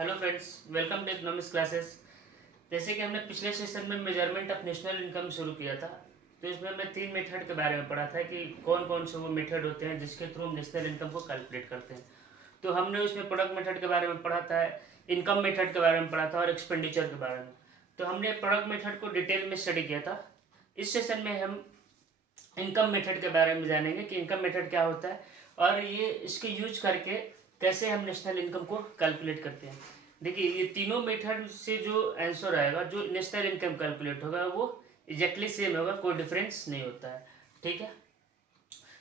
Hello friends, welcome to economics classes. जैसे कि हमने पिछले सेशन में मेजरमेंट ऑफ नेशनल इनकम शुरू किया था, तो इसमें हमने 3 मेथड के बारे में पढ़ा था कि कौन कौन से वो मेथड होते हैं जिसके थ्रू हम नेशनल इनकम को कैलकुलेट करते हैं। तो हमने उसमें प्रोडक्ट मेथड के बारे में पढ़ा था, इनकम मेथड के बारे में पढ़ा था और एक्सपेंडिचर के बारे में। तो हमने प्रोडक्ट मेथड को डिटेल में स्टडी किया था। इस सेशन में हम इनकम मेथड के बारे में जानेंगे कि इनकम मेथड क्या होता है और ये इसके यूज करके कैसे हम नेशनल इनकम को कैलकुलेट करते हैं। देखिए, ये तीनों मेथड से जो आंसर आएगा, जो नेशनल इनकम कैलकुलेट होगा, वो एग्जैक्टली सेम होगा, कोई डिफरेंस नहीं होता है। ठीक है,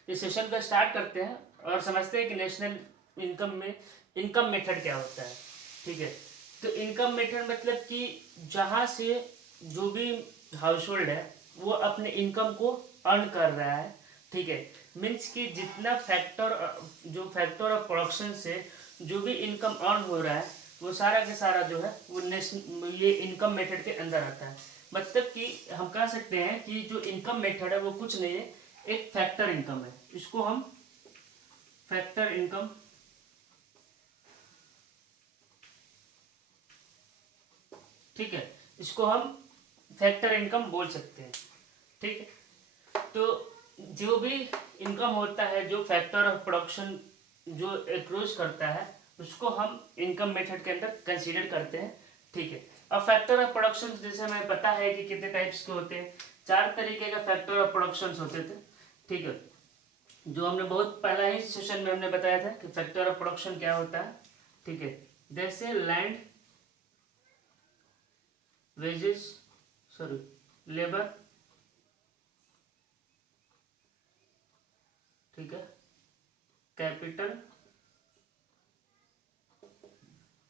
इस सेशन का स्टार्ट करते हैं और समझते हैं कि नेशनल इनकम में इनकम मेथड क्या होता है। ठीक है, तो इनकम मेथड मतलब कि जहाँ से जो भी हाउस होल्ड है वो अपने इनकम को अर्न कर रहा है। ठीक है, मीन्स कि जितना फैक्टर ऑफ प्रोडक्शन से जो भी इनकम अर्न हो रहा है वो सारा के सारा जो है वो ये इनकम मेथड के अंदर आता है। मतलब कि हम कह सकते हैं कि जो इनकम मेथड है वो कुछ नहीं है, एक फैक्टर इनकम है। इसको हम फैक्टर इनकम, ठीक है, इसको हम फैक्टर इनकम बोल सकते हैं। ठीक है, तो जो भी इनकम होता है, जो फैक्टर ऑफ प्रोडक्शन जो एक्रोज करता है, उसको हम इनकम मेथड के अंदर कंसीडर करते हैं। ठीक है, अब फैक्टर ऑफ प्रोडक्शन जैसे हमें पता है कि कितने टाइप्स के होते हैं। 4 तरीके का फैक्टर ऑफ प्रोडक्शन होते थे। ठीक है, जो हमने बहुत पहला ही सेशन में हमने बताया था कि फैक्टर ऑफ प्रोडक्शन क्या होता है। ठीक है, जैसे लैंड, वेजेस, सॉरी, लेबर, ठीक है, कैपिटल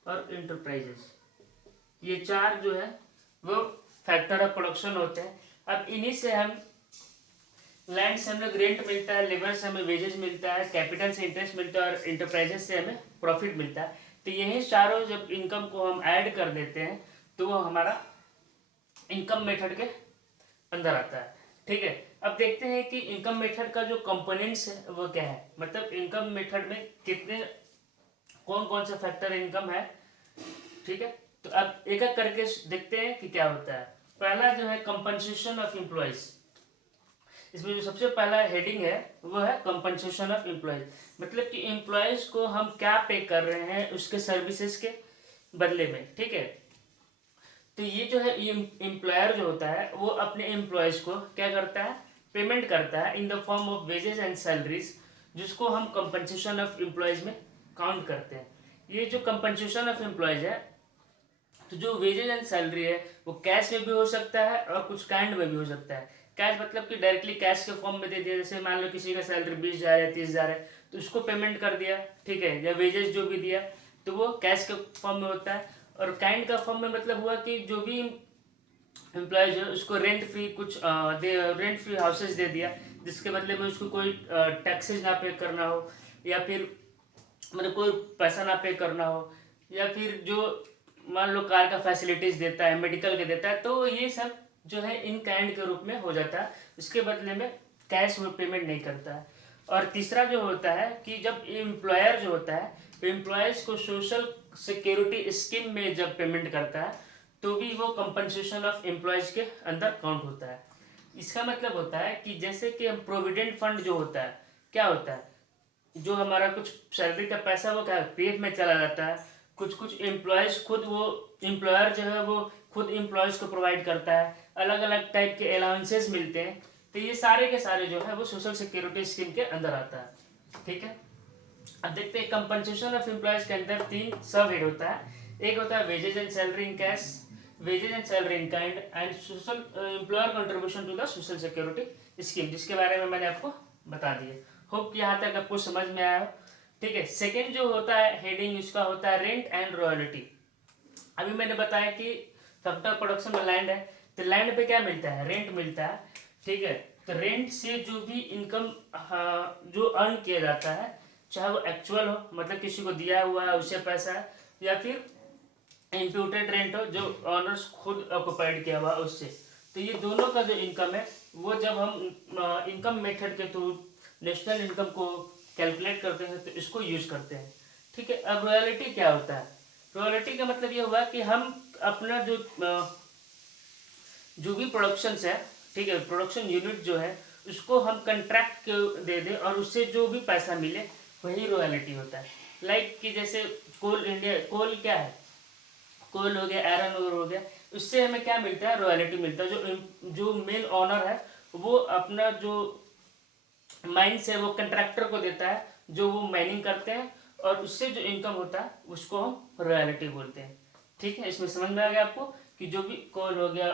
और इंटरप्राइजेस, ये 4 जो है वो फैक्टर ऑफ प्रोडक्शन होते हैं। अब इन्हीं से हम लैंड से हमें रेंट मिलता है, लेबर से हमें वेजेस मिलता है, कैपिटल से इंटरेस्ट मिलता है और इंटरप्राइजेस से हमें प्रॉफिट मिलता है। तो यही चारों जब इनकम को हम ऐड कर देते हैं तो वो हमारा इनकम मेथड के अंदर आता है। ठीक है, अब देखते हैं कि इनकम मेथड का जो कंपोनेंट्स है वो क्या है, मतलब इनकम मेथड में कितने कौन कौन सा फैक्टर इनकम है। ठीक है, तो अब एक एक करके देखते हैं कि क्या होता है। पहला जो है कंपनसेशन ऑफ एम्प्लॉयज। इसमें जो सबसे पहला हेडिंग है वो है कंपनसेशन ऑफ एम्प्लॉयज, मतलब कि एम्प्लॉयज को हम क्या पे कर रहे हैं उसके सर्विसेज के बदले में। ठीक है, तो ये जो है एम्प्लॉयर जो होता है वो अपने एम्प्लॉयज को क्या करता है, पेमेंट करता है in the form of wages and salaries, जिसको हम कंपनसेशन ऑफ एम्प्लॉयज में काउंट करते हैं। ये जो कंपनसेशन ऑफ एम्प्लॉयज है, तो जो वेजेज एंड सैलरी है वो कैश में भी हो सकता है और कुछ काइंड में भी हो सकता है। कैश मतलब कि डायरेक्टली कैश के फॉर्म में दे दिया, जैसे मान लो किसी का सैलरी 20,000 है, 30,000 है, तो उसको पेमेंट कर दिया। ठीक है, या वेजेस जो भी दिया तो वो कैश के फॉर्म में होता है। और काइंड का फॉर्म में मतलब हुआ कि जो भी एम्प्लॉय जो है उसको rent free rent free houses they दिया, जिसके बदले में उसको कोई टैक्सेज ना पे करना हो, या फिर मतलब कोई पैसा ना पे करना हो, या फिर जो मान लो कार का फैसिलिटीज देता है, मेडिकल के देता है, तो ये सब जो है इन काइंड के रूप में हो जाता है। इसके बदले में कैश में पेमेंट नहीं करता है। और तीसरा जो होता है कि जब एम्प्लॉयर जो होता है एम्प्लॉयज़ को सोशल सिक्योरिटी स्कीम में जब पेमेंट करता है तो भी वो कंपनसेशन ऑफ एम्प्लॉयज़ के अंदर काउंट होता है। इसका मतलब होता है कि जैसे कि हम प्रोविडेंट फंड जो होता है, क्या होता है, जो हमारा कुछ सैलरी का पैसा वो क्या पीएफ में चला जाता है। कुछ कुछ एम्प्लॉयज़ खुद वो एम्प्लॉयर जो है वो खुद एम्प्लॉयज़ को प्रोवाइड करता है, अलग अलग टाइप के अलाउंसेस मिलते हैं। तो ये सारे के सारे जो है वो सोशल सिक्योरिटी स्कीम के अंदर आता है। ठीक है, अब देखते हैं कंपनसेशन ऑफ एम्प्लॉयज के अंदर 3 सब हेड होता है। एक होता है wages and salary in cash, wages and salary in kind and social employer contribution to the social security scheme, जिसके बारे में मैंने आपको बता दिया। होप यहाँ तक आपको समझ में आया हो। ठीक है, सेकेंड जो होता है हेडिंग इसका होता है रेंट एंड रॉयल्टी। अभी मैंने बताया कि फैक्टर प्रोडक्शन में लैंड है, तो लैंड पे क्या मिलता है, रेंट मिलता है। ठीक है, तो रेंट से जो भी इनकम जो अर्न किया जाता है, चाहे वो एक्चुअल हो, मतलब किसी को दिया हुआ है उससे पैसा है, या फिर इम्प्यूटेड रेंट हो जो ऑनर्स खुद ऑक्युपाइड किया हुआ उससे, तो ये दोनों का जो इनकम है वो जब हम इनकम मेथड के थ्रू नेशनल इनकम को कैलकुलेट करते हैं तो इसको यूज करते हैं। ठीक है, अब रॉयल्टी क्या होता है, रॉयल्टी का मतलब ये हुआ कि हम अपना जो भी प्रोडक्शंस है, ठीक है, प्रोडक्शन यूनिट जो है उसको हम कंट्रैक्ट को दे दें और उससे जो भी पैसा मिले वही रॉयल्टी होता है। लाइक कि जैसे कोल क्या है, कोल हो गया, आयरन ओर हो गया, उससे हमें क्या मिलता है, रॉयल्टी मिलता है। जो मेन ऑनर है वो अपना जो माइंस है वो कंट्रैक्टर को देता है, जो वो माइनिंग करते हैं, और उससे जो इनकम होता है उसको हम रॉयल्टी बोलते हैं। ठीक है, इसमें समझ में आ गया आपको कि जो भी कोल हो गया,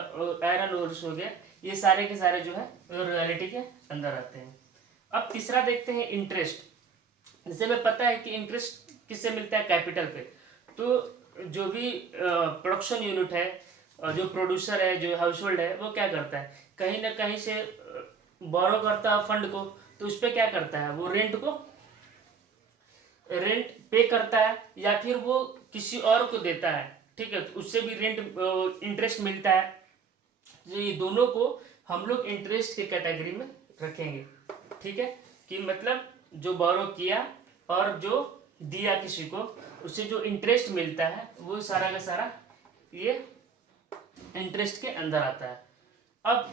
आयरन ओर्स हो गया, ये सारे के सारे जो है रॉयल्टी के अंदर आते हैं। अब तीसरा देखते हैं इंटरेस्ट। जैसे हमें पता है कि इंटरेस्ट किससे मिलता है, कैपिटल पे। तो जो भी प्रोडक्शन यूनिट है, जो प्रोड्यूसर है, जो हाउस होल्ड है, वो क्या करता है, कहीं ना कहीं से बोरो करता है फंड को, तो उस पर क्या करता है, वो रेंट पे करता है या फिर वो किसी और को देता है। ठीक है, तो उससे भी रेंट इंटरेस्ट मिलता है। तो ये दोनों को हम लोग इंटरेस्ट के कैटेगरी में रखेंगे। ठीक है, कि मतलब जो बोरो किया और जो दिया किसी को, उससे जो इंटरेस्ट मिलता है वो सारा का सारा ये इंटरेस्ट के अंदर आता है। अब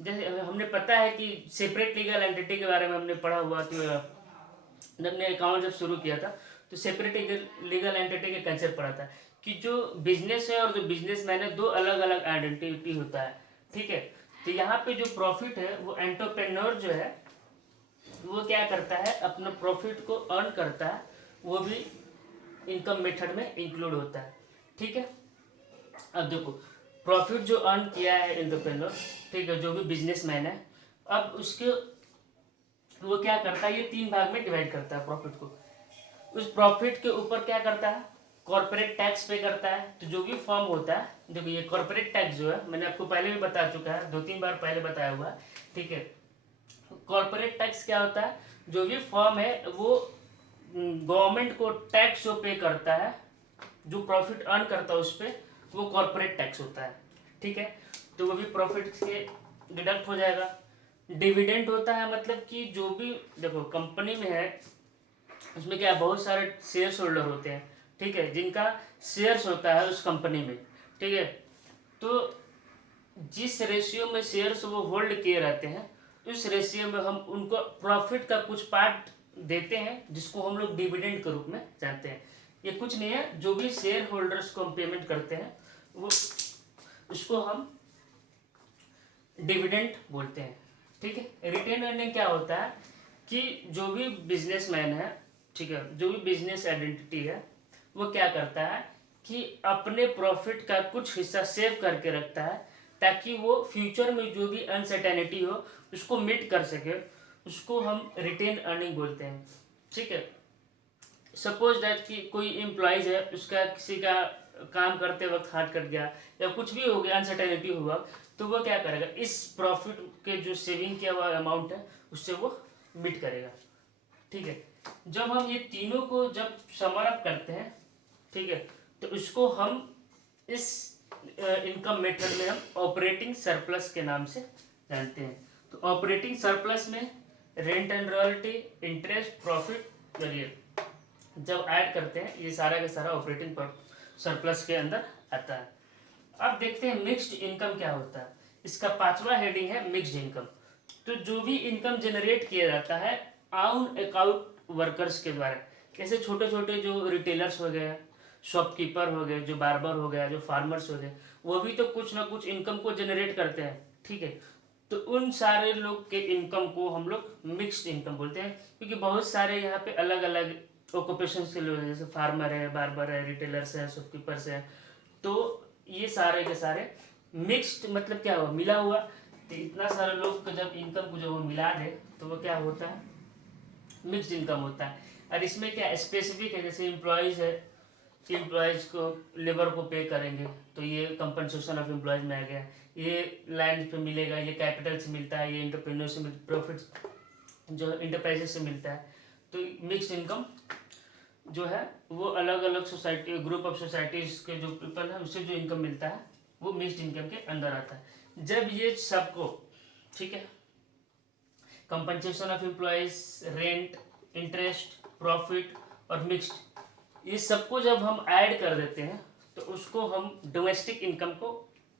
जैसे हमने पता है कि सेपरेट लीगल एंटिटी के बारे में हमने पढ़ा हुआ कि जब हमने अकाउंट जब शुरू किया था तो सेपरेट लीगल एंटिटी के कंसेप्ट पढ़ा था कि जो बिजनेस है और जो बिजनेसमैन है, दो अलग अलग आइडेंटिटी होता है। ठीक है, तो यहाँ पे जो प्रॉफिट है वो एंटरप्रेन्योर जो है वो क्या करता है, अपना प्रॉफिट को अर्न करता है, वो भी इनकम मेथड में इंक्लूड होता है। ठीक है, अब देखो प्रॉफिट जो अर्न किया है एंटरप्रेन्योर, ठीक है, जो भी बिजनेसमैन है, अब उसके वो क्या करता है, ये तीन भाग में डिवाइड करता है प्रॉफिट को। उस प्रॉफिट के ऊपर क्या करता है, कॉर्पोरेट टैक्स पे करता है। तो जो भी फर्म होता है, देखो ये कॉर्पोरेट टैक्स जो है मैंने आपको पहले भी बता चुका है, 2-3 बार पहले बताया हुआ है। ठीक है, कॉर्पोरेट टैक्स क्या होता है, जो भी फर्म है वो गवर्नमेंट को टैक्स जो पे करता है, जो प्रॉफिट अर्न करता है उस पर, वो कॉर्पोरेट टैक्स होता है। ठीक है, तो वो भी प्रॉफिट से डिडक्ट हो जाएगा। डिविडेंड होता है, मतलब कि जो भी देखो कंपनी में है उसमें क्या बहुत सारे शेयर्स होल्डर होते हैं, ठीक है, जिनका शेयर्स होता है उस कंपनी में। ठीक है, तो जिस रेशियो में शेयर्स वो होल्ड किए रहते हैं, उस रेशियो में हम उनको प्रॉफिट का कुछ पार्ट देते हैं, जिसको हम लोग डिविडेंड के रूप में जानते हैं। ये कुछ नहीं है, जो भी शेयर होल्डर्स को हम पेमेंट करते हैं वो उसको हम डिविडेंड बोलते हैं। ठीक है, रिटेन अर्निंग क्या होता है कि जो भी बिजनेसमैन है, ठीक है, जो भी बिजनेस आइडेंटिटी है, वो क्या करता है कि अपने प्रॉफिट का कुछ हिस्सा सेव करके रखता है, ताकि वो फ्यूचर में जो भी अनसर्टेनिटी हो उसको मीट कर सके। उसको हम रिटेन अर्निंग बोलते हैं। ठीक है, सपोज दैट कि कोई एम्प्लॉइज है, उसका किसी का काम करते वक्त हाथ कट गया या कुछ भी हो गया, अनसर्टेनिटी हुआ, तो वो क्या करेगा, इस प्रॉफिट के जो सेविंग किया हुआ अमाउंट है उससे वो मीट करेगा। ठीक है, जब हम ये तीनों को जब समर अप करते हैं, ठीक है, तो इसको हम इस इनकम मेथड में हम ऑपरेटिंग सरप्लस के नाम से जानते हैं। तो ऑपरेटिंग सरप्लस में rent and royalty, interest, profit, जब ऐड करते हैं ये सारा का सारा ऑपरेटिंग सरप्लस के अंदर आता है। अब देखते हैं मिक्स्ड इनकम क्या होता है। इसका 5वां हेडिंग है मिक्स्ड इनकम। तो जो भी इनकम जनरेट किया जाता है ऑन अकाउंट वर्कर्स के द्वारा, कैसे छोटे छोटे जो रिटेलर्स हो गए, शॉपकीपर हो गए, जो बार्बर हो गया, जो फार्मर्स हो गए, वो भी तो कुछ ना कुछ इनकम को जनरेट करते हैं। ठीक है, तो उन सारे लोग के इनकम को हम लोग मिक्स्ड इनकम बोलते हैं, क्योंकि बहुत सारे यहाँ पे अलग अलग ऑक्यूपेशन के लोग हैं, जैसे फार्मर है, बार्बर है, रिटेलर्स है, शॉपकीपर्स है। तो ये सारे के सारे मिक्स्ड मतलब क्या हुआ, मिला हुआ। तो इतना सारे लोग को जब इनकम को जब वो मिला दे तो वो क्या होता है, मिक्स्ड इनकम होता है। और इसमें क्या स्पेसिफिक है, जैसे एम्प्लॉयज़ है, एम्प्लॉयज़ को लेबर को पे करेंगे तो ये कंपनसेशन ऑफ एम्प्लॉयज़ में आ गया, ये लैंड पे मिलेगा, ये कैपिटल से मिलता है, ये इंटरप्रेन्योर से प्रॉफिट जो इंटरप्राइजेस से मिलता है। तो मिक्स्ड इनकम जो है वो अलग अलग सोसाइटी, ग्रुप ऑफ सोसाइटीज़ के जो पीपल है उससे जो इनकम मिलता है वो मिक्स्ड इनकम के अंदर आता है। जब ये सबको, ठीक है, compensation of employees, rent, interest, profit और मिक्स्ड, ये सबको जब हम ऐड कर देते हैं तो उसको हम डोमेस्टिक इनकम को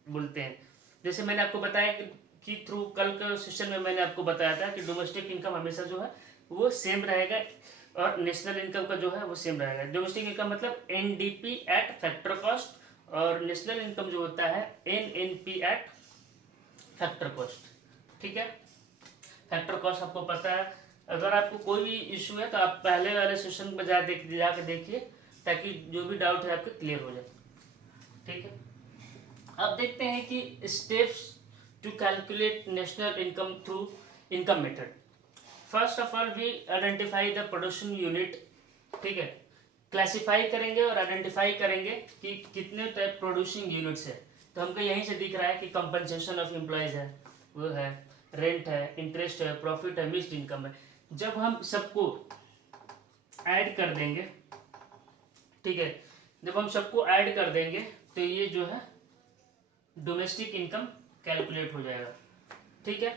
बोलते हैं। जैसे मैंने आपको बताया कि थ्रू कल के सेशन में मैंने आपको बताया था कि डोमेस्टिक इनकम हमेशा जो है वो सेम रहेगा और नेशनल इनकम का जो है वो सेम रहेगा। डोमेस्टिक इनकम मतलब एनडीपी एट फैक्टर कॉस्ट और नेशनल इनकम जो होता है एनएनपी एट फैक्टर कॉस्ट। ठीक है, फैक्टर कॉस्ट आपको पता है। अगर आपको कोई भी इशू है तो आप पहले वाले सेशन में जाके देखिए ताकि जो भी डाउट है आपके क्लियर हो जाए। ठीक है, अब देखते हैं कि steps to calculate national income through income method. First of all we identify the production unit. ठीक है, क्लासिफाई करेंगे और आइडेंटिफाई करेंगे कि कितने टाइप प्रोड्यूसिंग यूनिट्स है। तो हमको यहीं से दिख रहा है कि कंपनसेशन ऑफ एम्प्लॉयज है, वो है, रेंट है, इंटरेस्ट है, प्रॉफिट है, मिक्स्ड इनकम है। जब हम सबको ऐड कर देंगे, ठीक है, जब हम सबको ऐड कर देंगे तो ये जो है डोमेस्टिक इनकम कैलकुलेट हो जाएगा। ठीक है,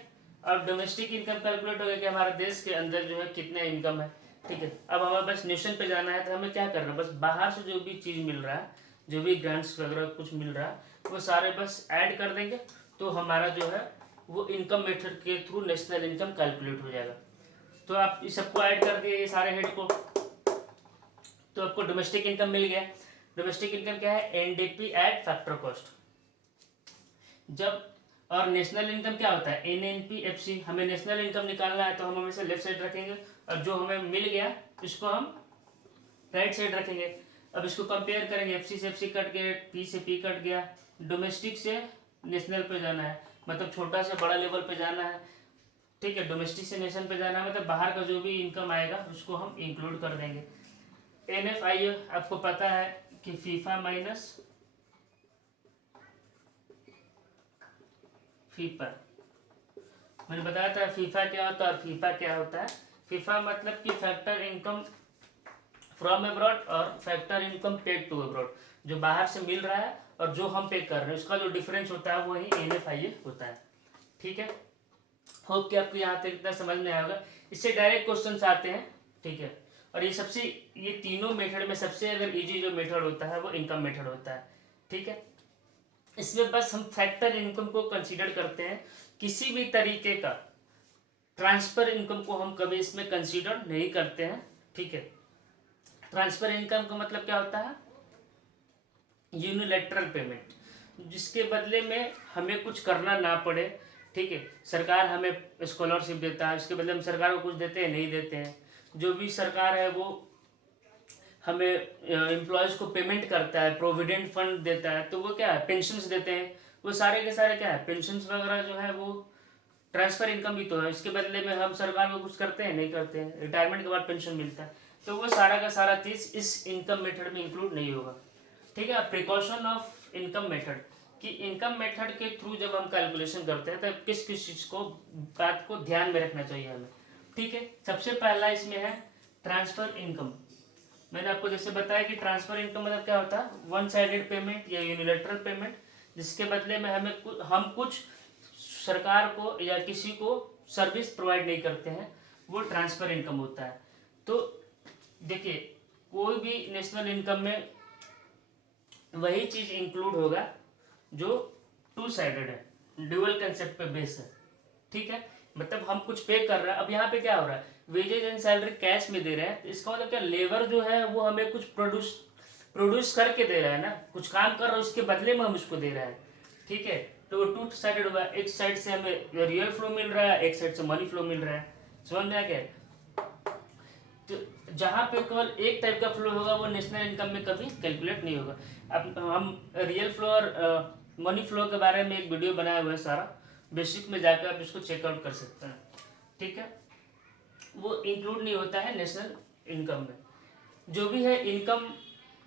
अब डोमेस्टिक इनकम कैलकुलेट हो गया कि हमारे देश के अंदर जो है कितना इनकम है। ठीक है, अब हमें बस नेशन पे जाना है तो हमें क्या करना है, बस बाहर से जो भी चीज़ मिल रहा है, जो भी ग्रांट्स वगैरह कुछ मिल रहा है, वो सारे बस ऐड कर देंगे तो हमारा जो है वो इनकम मेथड के थ्रू नेशनल इनकम कैलकुलेट हो जाएगा। तो आप इस सबको ऐड कर दिए, ये सारे हेड को, तो आपको डोमेस्टिक इनकम मिल गया। डोमेस्टिक इनकम क्या है, एनडीपी एट फैक्टर कॉस्ट। जब और नेशनल इनकम क्या होता है, एनएनपीएफसी। हमें नेशनल इनकम निकालना है तो हम हमेशा लेफ्ट साइड रखेंगे और जो हमें मिल गया इसको हम राइट साइड रखेंगे। अब इसको कंपेयर करेंगे, एफसी से एफसी कट गया, पी से पी कट गया, डोमेस्टिक से नेशनल पे जाना है, मतलब छोटा से बड़ा लेवल पे जाना है। ठीक है, डोमेस्टिक से नेशन पे जाना है, मतलब बाहर का जो भी इनकम आएगा उसको हम इंक्लूड कर देंगे। एनएफआई आपको पता है कि फीफा माइनस फीफा, मैंने बताया था फीफा क्या होता है और फीफा क्या होता है। फीफा मतलब कि फैक्टर इनकम फ्रॉम अब्रॉड और factor income paid to abroad, जो बाहर से मिल रहा है और जो हम पे कर रहे हैं उसका जो डिफरेंस होता है वही एनएफआई होता है। ठीक है, होप कि आपको यहाँ तक इतना समझ में आएगा। इससे डायरेक्ट क्वेश्चन आते हैं। ठीक है, और ये तीनों मेथड में सबसे अगर इजी जो मेथड होता है वो इनकम मेथड होता है। ठीक है, इसमें बस हम फैक्टर इनकम को कंसीडर करते हैं, किसी भी तरीके का ट्रांसफर इनकम को हम कभी इसमें कंसीडर नहीं करते हैं। ठीक है, ट्रांसफर इनकम का मतलब क्या होता है, यूनिलैटरल पेमेंट, जिसके बदले में हमें कुछ करना ना पड़े। ठीक है, सरकार हमें स्कॉलरशिप देता है, उसके बदले में सरकार को कुछ देते हैं, नहीं देते हैं। जो भी सरकार है वो हमें एम्प्लॉयज़ को पेमेंट करता है, प्रोविडेंट फंड देता है, तो वो क्या है, पेंशन्स देते हैं, वो सारे के सारे क्या है, पेंशन्स वगैरह जो है वो ट्रांसफर इनकम भी तो है। इसके बदले में हम सरकार को कुछ करते हैं, नहीं करते हैं, रिटायरमेंट के बाद पेंशन मिलता है, तो वो सारा का सारा चीज़ इस इनकम मेथड में इंक्लूड नहीं होगा। ठीक है, प्रिकॉशन ऑफ इनकम मेथड, कि इनकम मेथड के थ्रू जब हम कैलकुलेशन करते हैं तो किस किस चीज़ को, बात को ध्यान में रखना चाहिए हमें। ठीक है, सबसे पहला इसमें है ट्रांसफर इनकम। मैंने आपको जैसे बताया कि ट्रांसफर इनकम मतलब क्या होता है, वन साइडेड पेमेंट या यूनिलैटरल पेमेंट, जिसके बदले में हम कुछ सरकार को या किसी को सर्विस प्रोवाइड नहीं करते हैं, वो ट्रांसफर इनकम होता है। तो देखिए, कोई भी नेशनल इनकम में वही चीज़ इंक्लूड होगा जो टू साइडेड है, ड्यूअल कंसेप्ट पे बेस है। ठीक है, मतलब हम कुछ पे कर रहे हैं। अब यहाँ पे क्या हो रहा है, वेजेज एंड सैलरी कैश में दे रहे हैं, तो इसका मतलब क्या, लेबर जो है वो हमें कुछ प्रोड्यूस करके दे रहा है ना, कुछ काम कर रहा है, उसके बदले में हम उसको दे रहे हैं। ठीक है, तो वो टू साइडेड होगा, एक साइड से हमें रियल फ्लो मिल रहा है, एक साइड से मनी फ्लो मिल रहा है। समझ में आ गया? तो जहाँ पे केवल एक टाइप का फ्लो होगा वो नेशनल इनकम में कभी कैलकुलेट नहीं होगा। अब हम रियल फ्लो और मनी फ्लो के बारे में एक वीडियो बनाया हुआ है, सारा बेसिक में जाकर आप इसको चेकआउट कर सकते हैं। ठीक है, वो इंक्लूड नहीं होता है नेशनल इनकम में। जो भी है इनकम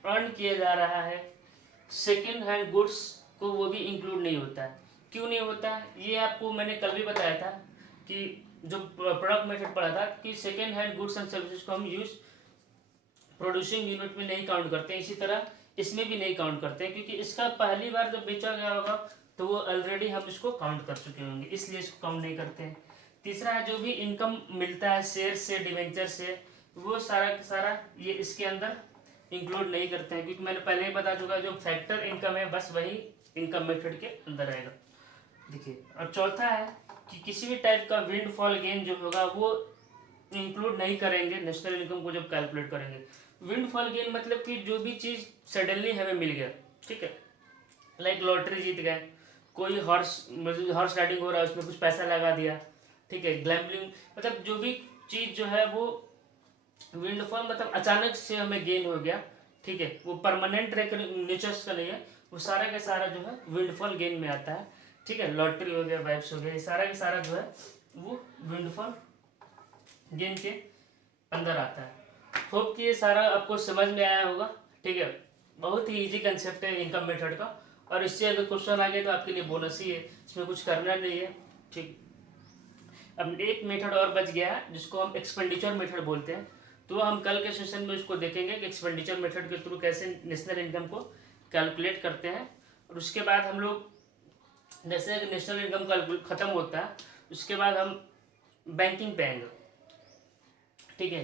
अर्न किया जा रहा है सेकेंड हैंड गुड्स को, वो भी इंक्लूड नहीं होता है। क्यों नहीं होता है, ये आपको मैंने कल भी बताया था कि जो प्रोडक्ट मेथड पढ़ा था कि second hand goods and services को हम यूज प्रोड्यूसिंग यूनिट में नहीं काउंट करते हैं, इसी तरह इसमें भी नहीं काउंट करते हैं, क्योंकि इसका पहली बार जब बेचा गया होगा तो वो ऑलरेडी हम इसको काउंट कर चुके होंगे, इसलिए इसको काउंट नहीं करते हैं। तीसरा है, जो भी इनकम मिलता है शेयर से, डिवेंचर से, वो सारा का सारा ये इसके अंदर इंक्लूड नहीं करते हैं, क्योंकि मैंने पहले ही बता चुका जो फैक्टर इनकम है बस वही इनकम मेथड के अंदर रहेगा। देखिए, और चौथा है कि किसी भी टाइप का विंडफॉल गेन जो होगा वो इंक्लूड नहीं करेंगे नेशनल इनकम को जब कैलकुलेट करेंगे। विंडफॉल गेन मतलब कि जो भी चीज़ सडनली हमें मिल गया, ठीक है, लाइक लॉटरी जीत गए, कोई हॉर्स राइडिंग हो रहा है उसमें कुछ पैसा लगा दिया, ठीक है, ग्लैम्बलिंग, मतलब जो भी चीज़ जो है वो विंडफॉल मतलब अचानक से हमें गेन हो गया, ठीक है, वो परमानेंट नेचर्स का नहीं है, वो सारा का सारा जो है विंडफॉल गेन में आता है, ठीक है। लॉटरी हो गया, वाइप्स हो गया, ये सारा का सारा जो है वो विंडफॉल गेन के अंदर आता है। होप कि ये सारा आपको समझ में आया होगा, ठीक है। बहुत ही इजी कंसेप्ट है इनकम मेथड का, और इससे अगर क्वेश्चन आ गया तो आपके लिए बोनस ही है, इसमें कुछ करना नहीं है, ठीक। अब एक मेथड और बच गया है जिसको हम एक्सपेंडिचर मेथड बोलते हैं, तो हम कल के सेशन में उसको देखेंगे कि एक्सपेंडिचर मेथड के थ्रू कैसे नेशनल इनकम को कैलकुलेट करते हैं। और उसके बाद हम लोग जैसे नेशनल इनकम खत्म होता है उसके बाद हम बैंकिंग पे आएंगे, ठीक है,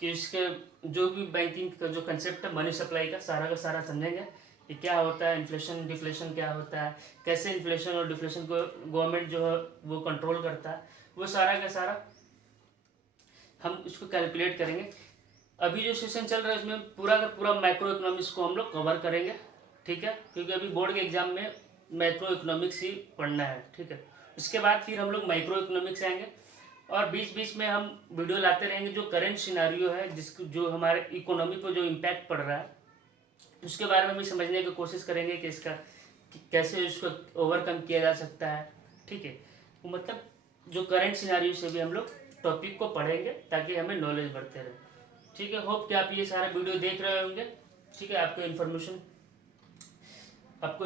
कि इसके जो भी बैंकिंग का जो कंसेप्ट है मनी सप्लाई का सारा समझेंगे कि क्या होता है, इन्फ्लेशन डिफ्लेशन क्या होता है, कैसे इन्फ्लेशन और डिफ्लेशन को गवर्नमेंट जो है वो कंट्रोल करता है, वो सारा का सारा हम इसको कैलकुलेट करेंगे। अभी जो सेशन चल रहा है उसमें पूरा का पूरा माइक्रो इकोनॉमिक्स को हम लोग कवर करेंगे, ठीक है, क्योंकि अभी बोर्ड के एग्जाम में माइक्रो इकोनॉमिक्स ही पढ़ना है, ठीक है। उसके बाद फिर हम लोग माइक्रो इकोनॉमिक्स आएंगे, और बीच बीच में हम वीडियो लाते रहेंगे जो करंट सिनारियो है, जिसको जो हमारे इकोनॉमी पर जो इम्पैक्ट पड़ रहा है उसके बारे में भी समझने की कोशिश करेंगे कि इसका कैसे इसको ओवरकम किया जा सकता है, ठीक है। वो मतलब जो करंट सिनारियो से भी हम लोग टॉपिक को पढ़ेंगे ताकि हमें नॉलेज बढ़ते रहे, ठीक है। होप कि आप ये सारा वीडियो देख रहे होंगे, ठीक है, आपको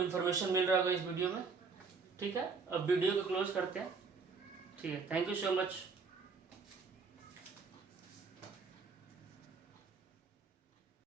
इन्फॉर्मेशन मिल रहा होगा इस वीडियो में, ठीक है। अब वीडियो को क्लोज करते हैं, ठीक है। Thank you so much.